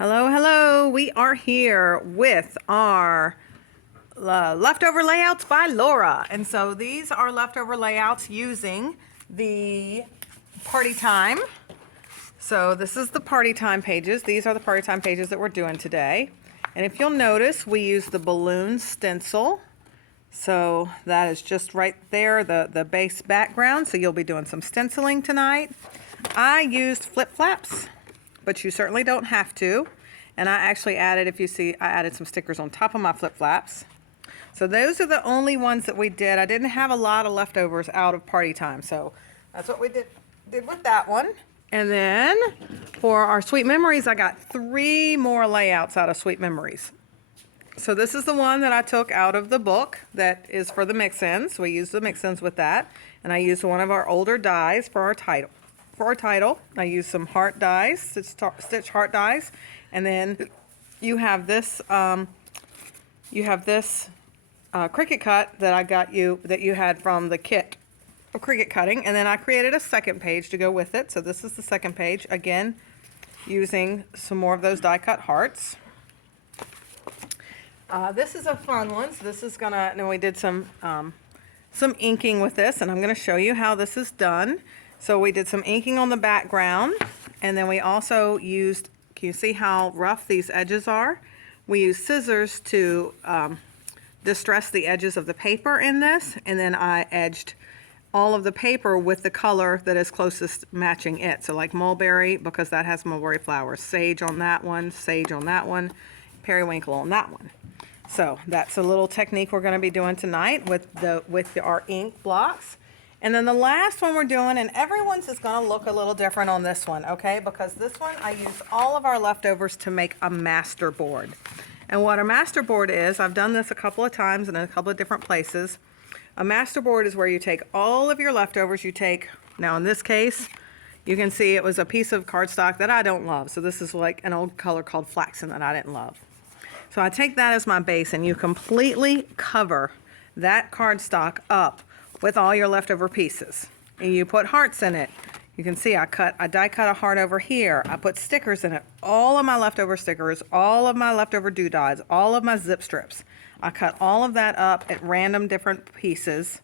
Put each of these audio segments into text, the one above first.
Hello, hello. We are here with our leftover layouts by Lora. And so these are leftover layouts using the party time. So this is the party time pages. These are the party time pages that we're doing today. And if you'll notice, we use the balloon stencil. So that is just right there, the base background. So you'll be doing some stenciling tonight. I used flip flaps, but you certainly don't have to. And I actually added, if you see, I added some stickers on top of my flip flaps. So those are the only ones that we did. I didn't have a lot of leftovers out of party time. So that's what we did with that one. And then for our Sweet Memories, I got 3 more layouts out of Sweet Memories. So this is the one that I took out of the book that is for the mix-ins. We used the mix-ins with that. And I used one of our older dies for our title. For our title, I used some heart dies, stitch heart dies. And then you have this Cricut cut that I got you, that you had from the kit of Cricut cutting. And then I created a second page to go with it. So this is the second page, again, using some more of those die cut hearts. This is a fun one. So this is gonna, and we did some inking with this, and I'm gonna show you how this is done. So we did some inking on the background, and then we also used, can you see how rough these edges are? We used scissors to distress the edges of the paper in this, and then I edged all of the paper with the color that is closest matching it. So like mulberry, because that has mulberry flowers, sage on that one, periwinkle on that one. So that's a little technique we're going to be doing tonight with our ink blocks. And then the last one we're doing, and everyone's is going to look a little different on this one, okay? Because this one, I use all of our leftovers to make a master board. And what a master board is, I've done this a couple of times in a couple of different places. A master board is where you take all of your leftovers, now in this case, you can see it was a piece of cardstock that I don't love. So this is like an old color called flaxen that I didn't love. So I take that as my base, and you completely cover that cardstock up with all your leftover pieces. And you put hearts in it. You can see I die cut a heart over here. I put stickers in it. All of my leftover stickers, all of my leftover doodads, all of my zip strips. I cut all of that up at random different pieces.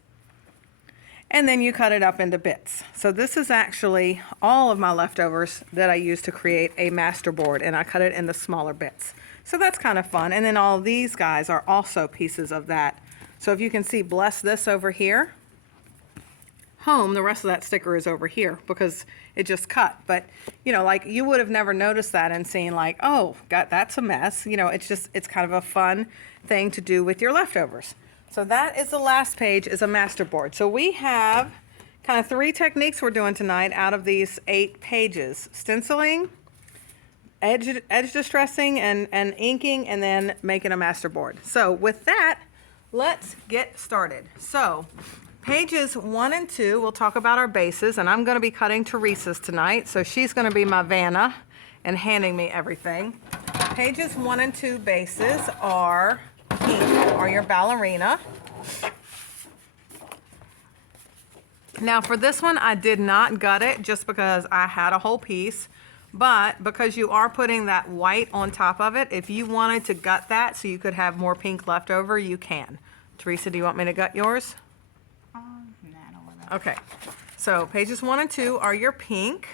And then you cut it up into bits. So this is actually all of my leftovers that I used to create a master board, and I cut it into smaller bits. So that's kind of fun. And then all these guys are also pieces of that. So if you can see, bless this over here, home, the rest of that sticker is over here because it just cut. But, you know, like you would have never noticed that and seen like, oh, God, that's a mess. You know, it's kind of a fun thing to do with your leftovers. So that is the last page, is a master board. So we have kind of 3 techniques we're doing tonight out of these 8 pages: stenciling, edge distressing, and inking, and then making a master board. So with that, let's get started. So pages 1 and 2, we'll talk about our bases, and I'm going to be cutting Teresa's tonight, so she's going to be my Vanna and handing me everything. Pages 1 and 2 bases are your ballerina. Now for this one, I did not gut it just because I had a whole piece, but because you are putting that white on top of it, if you wanted to gut that so you could have more pink left over, you can. Teresa, do you want me to gut yours? Nah, I don't want to. Okay, so pages 1 and 2 are your pink.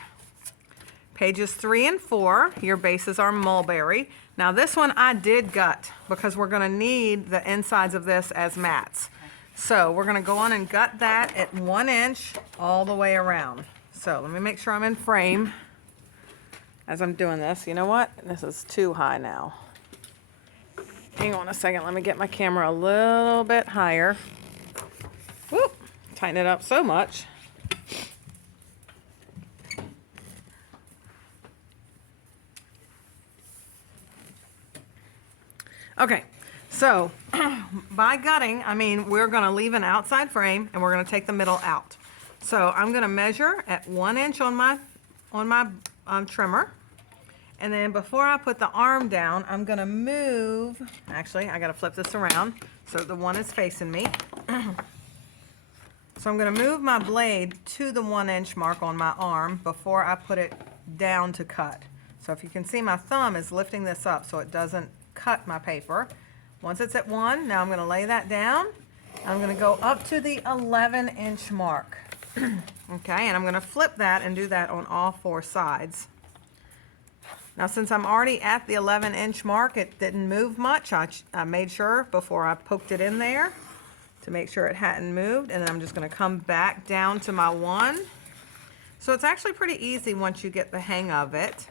Pages 3 and 4, your bases are mulberry. Now this one I did gut because we're going to need the insides of this as mats. So we're going to go on and gut that at 1 inch all the way around. So let me make sure I'm in frame as I'm doing this. You know what? This is too high now. Hang on a second. Let me get my camera a little bit higher. Whoop! Tighten it up so much. Okay, so by gutting, I mean we're going to leave an outside frame and we're going to take the middle out. So I'm going to measure at 1 inch on my trimmer. And then before I put the arm down, I'm going to move, actually I got to flip this around so the one is facing me. So I'm going to move my blade to the 1 inch mark on my arm before I put it down to cut. So if you can see, my thumb is lifting this up so it doesn't cut my paper. Once it's at 1, now I'm going to lay that down. I'm going to go up to the 11-inch mark. Okay, and I'm going to flip that and do that on all 4 sides. Now since I'm already at the 11-inch mark, it didn't move much. I made sure before I poked it in there to make sure it hadn't moved, and then I'm just going to come back down to my 1. So it's actually pretty easy once you get the hang of it,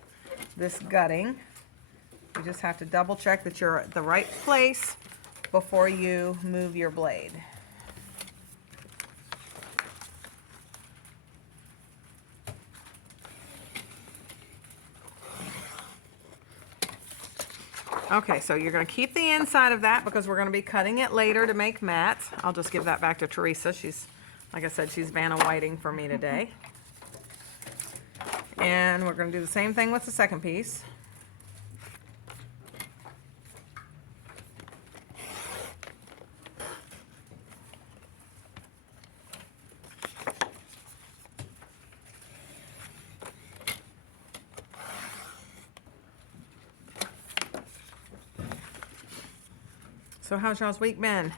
this gutting. You just have to double check that you're at the right place before you move your blade. Okay, so you're going to keep the inside of that because we're going to be cutting it later to make mats. I'll just give that back to Teresa. She's, like I said, she's Vanna Whiting for me today. And we're going to do the same thing with the second piece. So how's y'all's week been?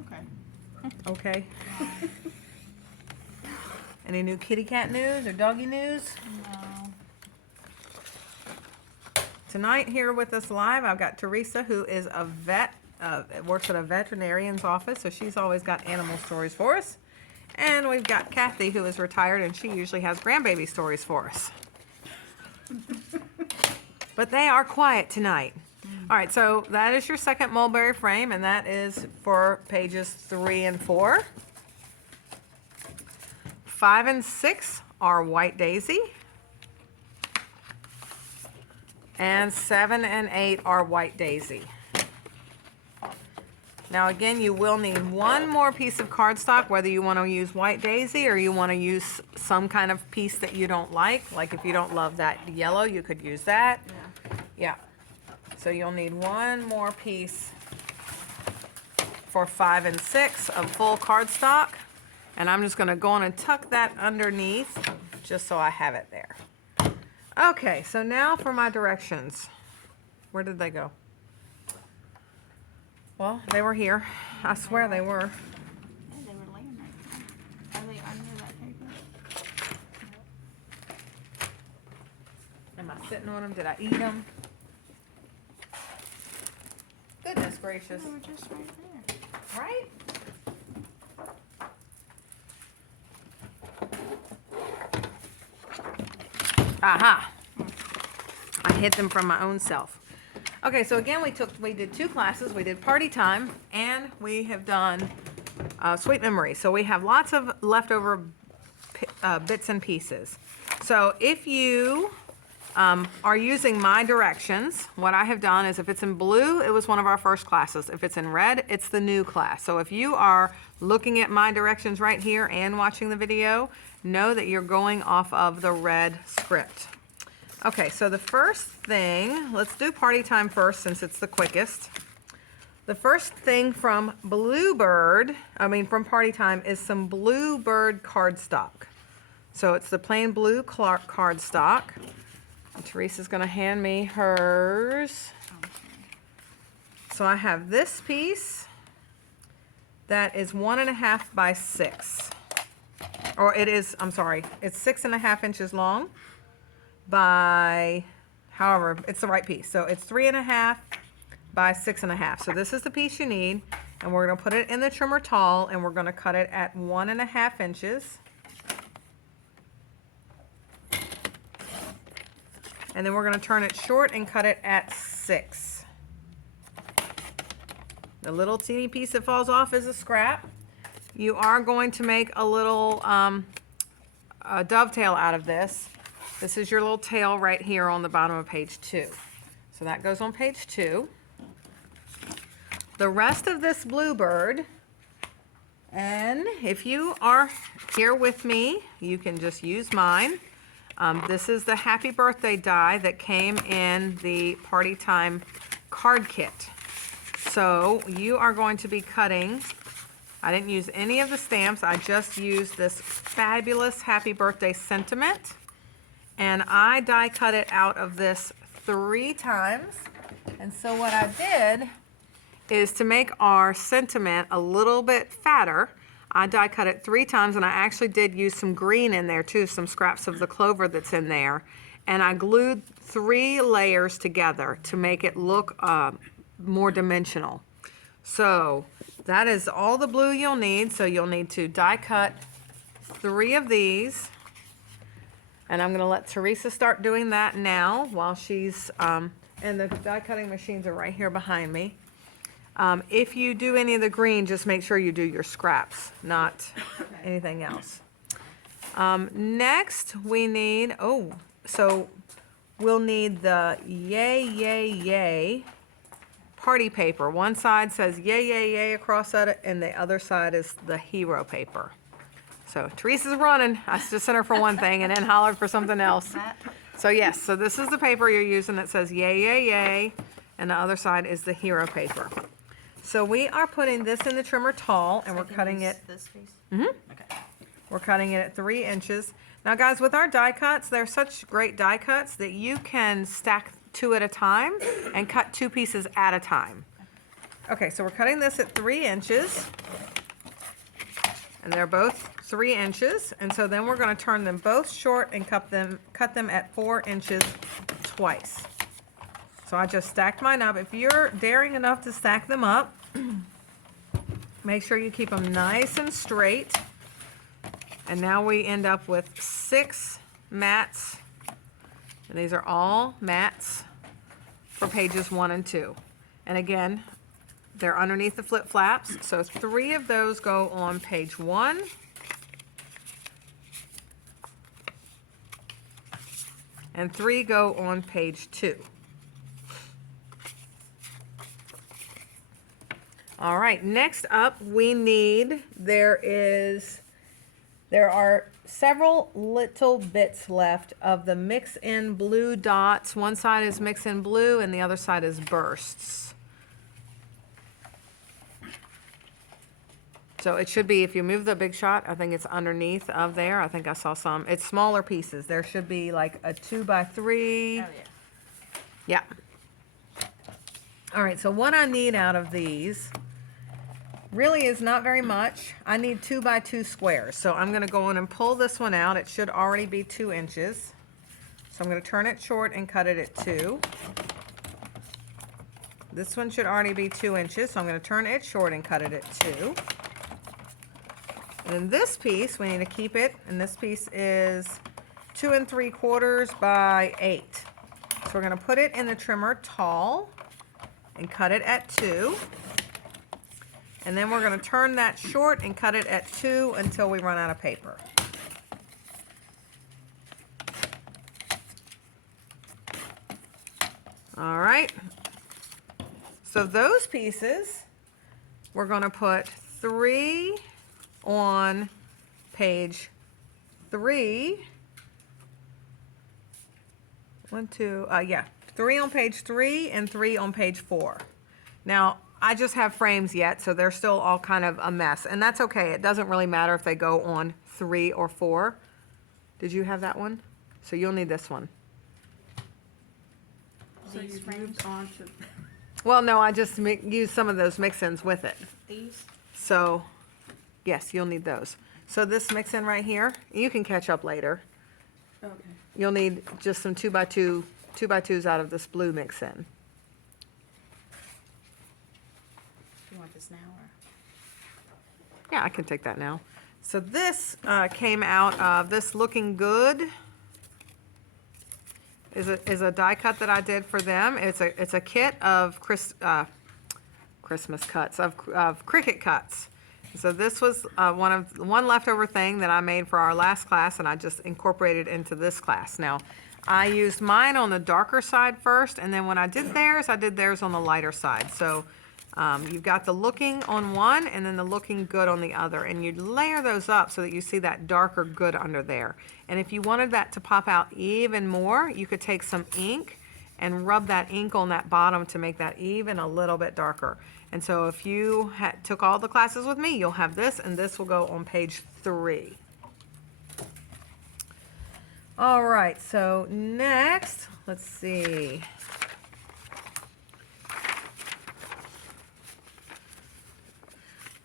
Okay. Okay. Any new kitty cat news or doggy news? No. Tonight here with us live, I've got Teresa, who is a vet, works at a veterinarian's office, so she's always got animal stories for us. And we've got Kathy, who is retired, and she usually has grandbaby stories for us. But they are quiet tonight. All right, so that is your second mulberry frame, and that is for pages 3 and 4. 5 and 6 are white daisy. And 7 and 8 are white daisy. Now again, you will need one more piece of cardstock, whether you want to use white daisy or you want to use some kind of piece that you don't like. Like if you don't love that yellow, you could use that. Yeah. So you'll need one more piece for 5 and 6 of full cardstock. And I'm just going to go on and tuck that underneath just so I have it there. Okay, so now for my directions. Where did they go? Well, they were here. I swear they were. Yeah, they were laying right there. Are they under that paper? Am I sitting on them? Did I eat them? Goodness gracious. They were just right there. Right? Aha! I hid them from my own self. Okay, so again, we did 2 classes. We did party time, and we have done sweet memory. So we have lots of leftover bits and pieces. So if you are using my directions, what I have done is if it's in blue, it was one of our first classes. If it's in red, it's the new class. So if you are looking at my directions right here and watching the video, know that you're going off of the red script. Okay, so the first thing, let's do party time first since it's the quickest. The first thing from from party time is some Bluebird cardstock. So it's the plain blue cardstock. And Teresa's gonna hand me hers. So I have this piece that is 1.5 by 6. Or it is, I'm sorry, it's 6.5 inches long by, however, it's the right piece. So it's 3.5 by 6.5. So this is the piece you need, and we're gonna put it in the trimmer tall, and we're gonna cut it at 1.5 inches. And then we're gonna turn it short and cut it at 6. The little teeny piece that falls off is a scrap. You are going to make a little a dovetail out of this. This is your little tail right here on the bottom of page 2. So that goes on page 2. The rest of this Bluebird, and if you are here with me, you can just use mine. This is the happy birthday die that came in the party time card kit. So you are going to be cutting, I didn't use any of the stamps, I just used this fabulous happy birthday sentiment. And I die cut it out of this 3 times. And so what I did is to make our sentiment a little bit fatter, I die cut it 3 times, and I actually did use some green in there too, some scraps of the clover that's in there. And I glued 3 layers together to make it look more dimensional. So that is all the blue you'll need. So you'll need to die cut 3 of these. And I'm gonna let Teresa start doing that now while she's, and the die cutting machines are right here behind me. If you do any of the green, just make sure you do your scraps, not anything else. Next, we need, so we'll need the yay, yay, yay party paper. One side says yay, yay, yay across it, and the other side is the hero paper. So Teresa's running. I just sent her for one thing and then hollered for something else. So yes, so this is the paper you're using that says yay, yay, yay, and the other side is the hero paper. So we are putting this in the trimmer tall, and we're cutting it. This piece? Mm-hmm. Okay. We're cutting it at 3 inches. Now guys, with our die cuts, they're such great die cuts that you can stack 2 at a time and cut 2 pieces at a time. Okay, so we're cutting this at 3 inches. And they're both 3 inches. And so then we're gonna turn them both short and cut them at 4 inches twice. So I just stacked mine up. If you're daring enough to stack them up, make sure you keep them nice and straight. And now we end up with 6 mats. And these are all mats for pages 1 and 2. And again, they're underneath the flip flaps. So 3 of those go on page 1. And 3 go on page 2. All right, next up we need, there are several little bits left of the mix in blue dots. One side is mix in blue and the other side is bursts. So it should be, if you move the big shot, I think it's underneath of there. I think I saw some. It's smaller pieces. There should be like a 2 by 3. Oh, Yeah. All right, so what I need out of these really is not very much. I need 2 by 2 squares. So I'm gonna go in and pull this one out. It should already be 2 inches. So I'm gonna turn it short and cut it at 2. This one should already be 2 inches, so I'm gonna turn it short and cut it at 2. And then this piece, we need to keep it, and this piece is 2 3/4 by 8. So we're gonna put it in the trimmer tall and cut it at 2. And then we're going to turn that short and cut it at 2 until we run out of paper. All right. So those pieces, we're going to put 3 on page 3. 1, 2, 3 on page 3 and 3 on page 4. Now, I just have frames yet, so they're still all kind of a mess, and that's okay. It doesn't really matter if they go on 3 or 4. Did you have that one? So you'll need this one. So you've moved on to Well, no, I just used some of those mix-ins with it. these? So, yes, you'll need those. So this mix-in right here, you can catch up later. Okay. You'll need just some 2 by 2s out of this blue mix-in. You want this now or? Yeah, I can take that now. So this came out of this Looking Good is a die cut that I did for them. It's a kit of Christmas cuts of Cricut cuts. So this was one leftover thing that I made for our last class, and I just incorporated into this class. Now, I used mine on the darker side first, and then when I did theirs on the lighter side. So you've got the Looking on one and then the Looking Good on the other, and you layer those up so that you see that darker good under there. And if you wanted that to pop out even more, you could take some ink and rub that ink on that bottom to make that even a little bit darker. And so if you took all the classes with me, you'll have this, and this will go on page 3. All right, so next, let's see.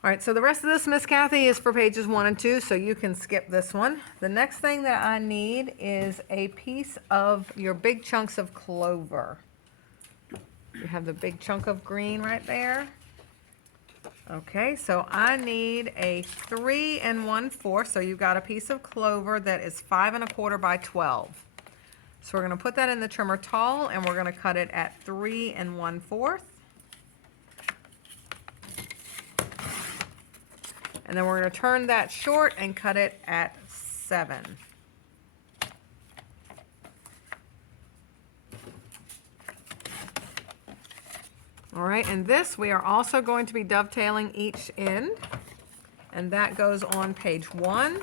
All right, so the rest of this, Miss Kathy, is for pages 1 and 2, so you can skip this one. The next thing that I need is a piece of your big chunks of clover. You have the big chunk of green right there. Okay, so I need a 3 1/4, so you've got a piece of clover that is 5 1/4 by 12. So we're gonna put that in the trimmer tall, and we're gonna cut it at 3 1/4. And then we're going to turn that short and cut it at 7. All right, and this we are also going to be dovetailing each end, and that goes on page 1.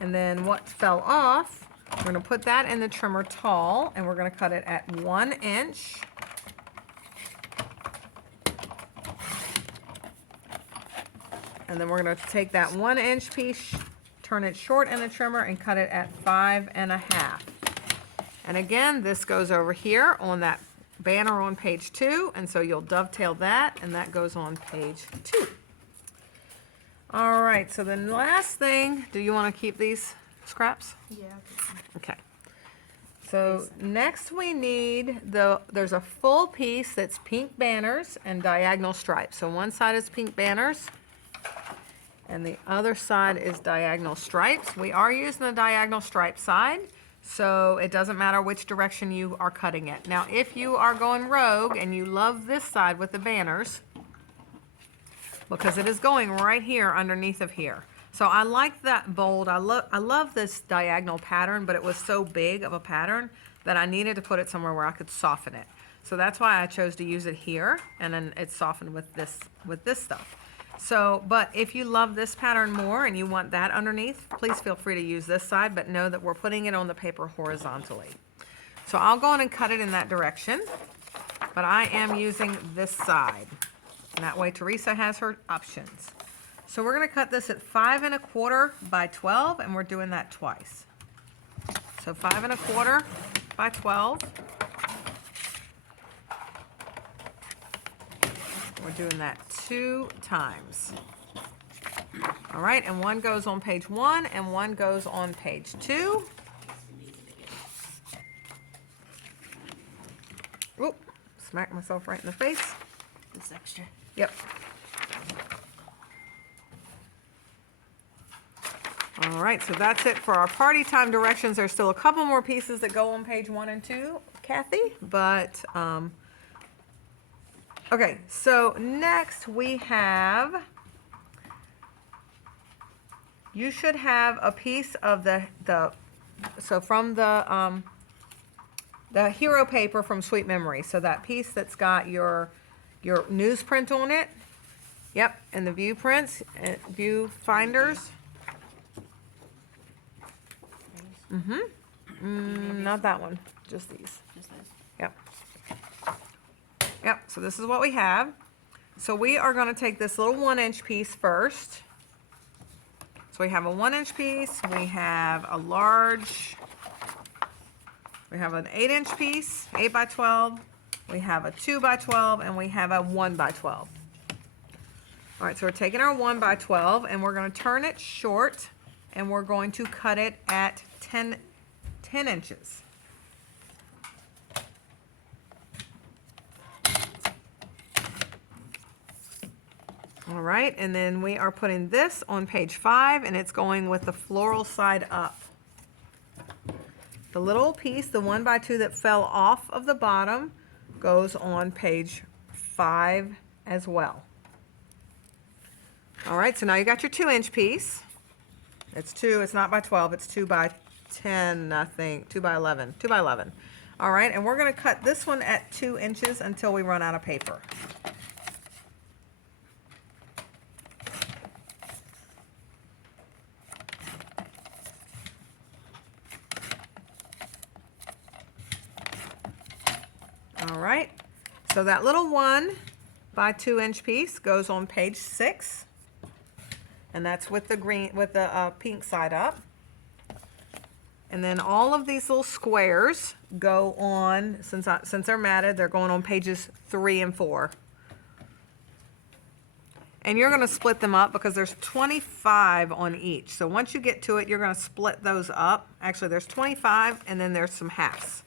And then what fell off, we're going to put that in the trimmer tall, and we're going to cut it at 1 inch. And then we're going to take that 1 inch piece, turn it short in the trimmer, and cut it at 5 1/2. And again, this goes over here on that banner on page 2, and so you'll dovetail that, and that goes on page 2. All right, so the last thing, do you want to keep these scraps? Yeah. Okay. So next we need there's a full piece that's pink banners and diagonal stripes. So one side is pink banners, and the other side is diagonal stripes. We are using the diagonal stripe side, so it doesn't matter which direction you are cutting it. Now, if you are going rogue and you love this side with the banners, because it is going right here underneath of here. So I like that bold. I love this diagonal pattern, but it was so big of a pattern that I needed to put it somewhere where I could soften it. So that's why I chose to use it here, and then it's softened with this stuff. So, but if you love this pattern more and you want that underneath, please feel free to use this side, but know that we're putting it on the paper horizontally. So I'll go in and cut it in that direction, but I am using this side. And that way Teresa has her options. So we're gonna cut this at 5 1/4 by 12, and we're doing that twice. So 5 1/4 by 12. We're doing that 2 times. All right, and one goes on page 1 and one goes on page 2. Oop, smacked myself right in the face. This extra. Yep. All right, so that's it for our party time directions. There's still a couple more pieces that go on page 1 and 2, Kathy, but okay, so next we have, you should have a piece of so from the hero paper from Sweet Memory. So that piece that's got your newsprint on it. Yep, and the view prints, view finders. Not that one, just these. Just this. Yep. Yep, so this is what we have. So we are going to take this little 1 inch piece first. So we have a 1 inch piece, we have a large, we have an 8 inch piece, 8 by 12, we have a 2 by 12, and we have a 1 by 12. All right, so we're taking our 1 by 12 and we're going to turn it short, and we're going to cut it at 10 inches. All right, and then we are putting this on page 5, and it's going with the floral side up. The little piece, the 1 by 2 that fell off of the bottom, goes on page 5 as well. All right, so now you got your 2 inch piece. It's not by 12, it's 2 by 10, I think, 2 by 11, 2 by 11. All right, and we're gonna cut this one at 2 inches until we run out of paper. All right, so that little 1 by 2 inch piece goes on page 6, and that's with the green, with the pink side up. And then all of these little squares go on, since they're matted, they're going on pages 3 and 4. And you're going to split them up because there's 25 on each. So once you get to it, you're going to split those up. Actually, there's 25 and then there's some halves.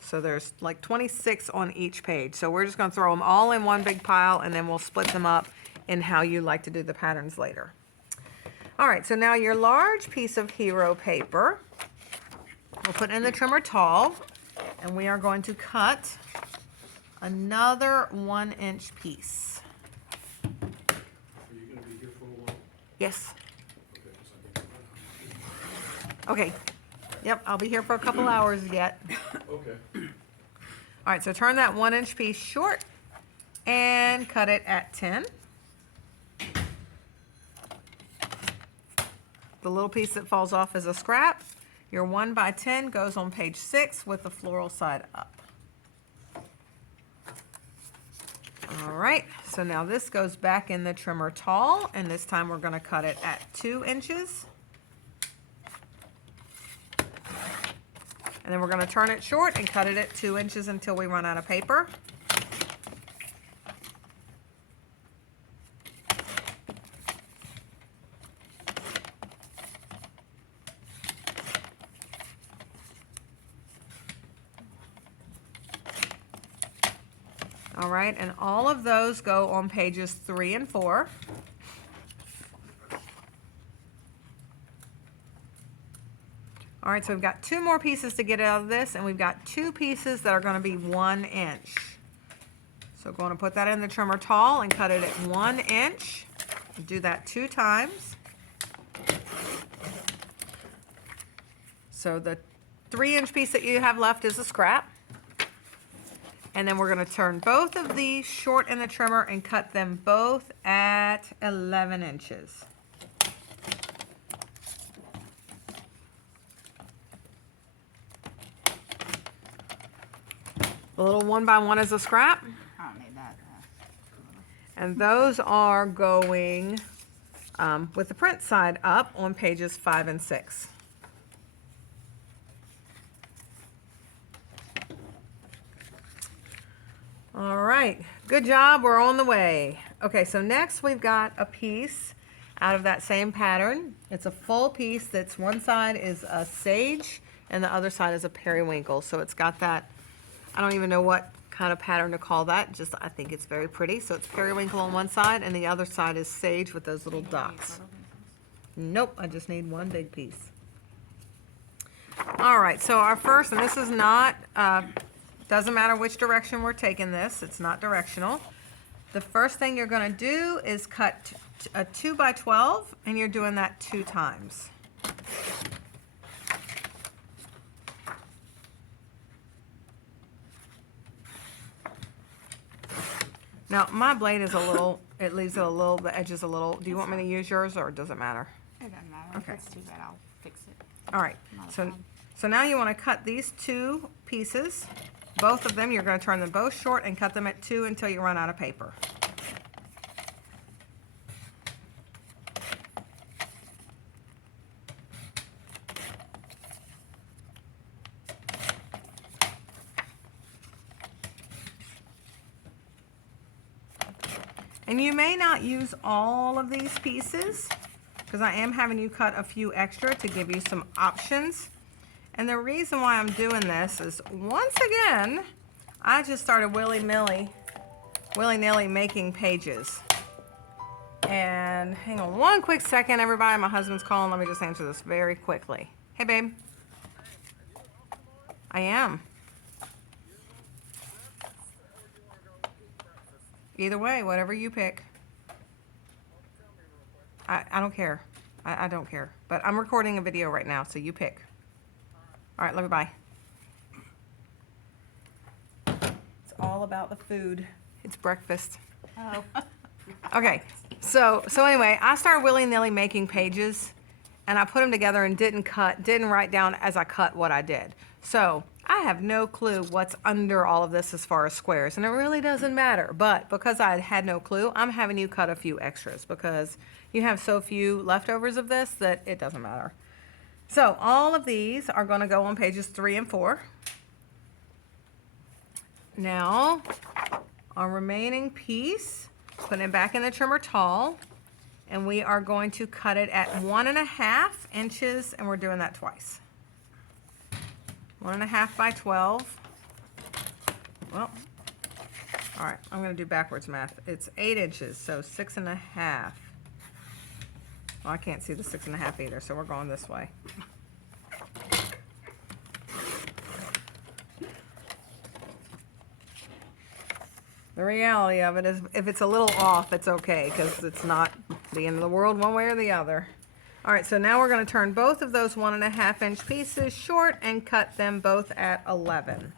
So there's like 26 on each page. So we're just going to throw them all in one big pile and then we'll split them up in how you like to do the patterns later. All right, so now your large piece of hero paper, we'll put in the trimmer tall, and we are going to cut another 1-inch piece. Are you gonna be here for a while? Yes. Okay, 'cause I Okay. Yep, I'll be here for a couple hours yet. Okay. All right, so turn that 1-inch piece short and cut it at 10. The little piece that falls off is a scrap. Your 1x10 goes on page 6 with the floral side up. All right, so now this goes back in the trimmer tall, and this time we're going to cut it at 2 inches. And then we're going to turn it short and cut it at 2 inches until we run out of paper. All right, and all of those go on pages 3 and 4. All right, so we've got 2 more pieces to get out of this, and we've got 2 pieces that are going to be 1 inch. So going to put that in the trimmer tall and cut it at 1 inch. Do that 2 times. So the 3-inch piece that you have left is a scrap. And then we're going to turn both of these short in the trimmer and cut them both at 11 inches. The little 1x1 is a scrap. I don't need that. And those are going with the print side up on pages 5 and 6. All right, good job, we're on the way. Okay, so next we've got a piece out of that same pattern. It's a full piece that's one side is a sage and the other side is a periwinkle. So it's got that, I don't even know what kind of pattern to call that, just I think it's very pretty. So it's periwinkle on one side and the other side is sage with those little dots. Nope, I just need one big piece. All right, so our first, and this is not, doesn't matter which direction we're taking this, it's not directional. The first thing you're going to do is cut a 2x12, and you're doing that 2 times. Now, my blade is a little, it leaves it a little, the edge is a little, do you want me to use yours, or does it matter? It doesn't matter. Okay. If it's too bad, I'll fix it. All right, Not a so, problem. so now you want to cut these 2 pieces. Both of them, you're going to turn them both short and cut them at 2 until you run out of paper. And you may not use all of these pieces because I am having you cut a few extra to give you some options. And the reason why I'm doing this is, once again, I just started willy-nilly making pages. And hang on one quick second, everybody. My husband's calling. Let me just answer this very quickly. Hey, babe. I am. Either way, whatever you pick. I don't care. I don't care. But I'm recording a video right now, so you pick. All right, love you, bye. It's all about the food. It's breakfast. Oh. Okay, so anyway, I started willy-nilly making pages, and I put them together and didn't write down as I cut what I did. So I have no clue what's under all of this as far as squares, and it really doesn't matter. But because I had no clue, I'm having you cut a few extras because you have so few leftovers of this that it doesn't matter. So all of these are going to go on pages 3 and 4. Now, our remaining piece, put it back in the trimmer tall, and we are going to cut it at 1.5 inches, and we're doing that twice. 1.5 by 12. Well, all right, I'm going to do backwards math. It's 8 inches, so 6.5. Well, I can't see the 6.5 either, so we're going this way. The reality of it is, if it's a little off, it's okay, because it's not the end of the world one way or the other. All right, so now we're going to turn both of those 1.5 inch pieces short and cut them both at 11.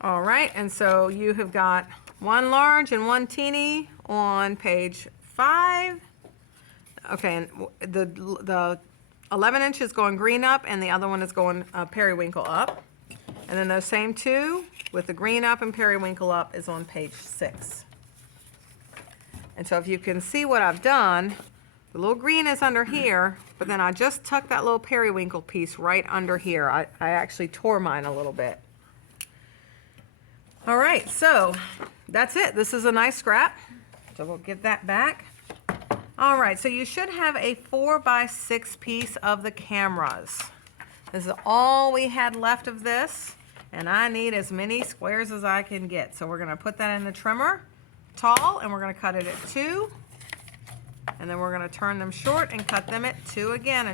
All right, and so you have got one large and one teeny on page 5. Okay, and the 11 inch is going green up, and the other one is going periwinkle up. And then those same two with the green up and periwinkle up is on page 6. And so if you can see what I've done, the little green is under here, but then I just tucked that little periwinkle piece right under here. I actually tore mine a little bit. All right, so that's it. This is a nice scrap. So we'll give that back. All right, so you should have a 4x6 piece of the cameras. This is all we had left of this, and I need as many squares as I can get. So we're gonna put that in the trimmer, tall, and we're gonna cut it at 2. And then we're gonna turn them short and cut them at 2 again until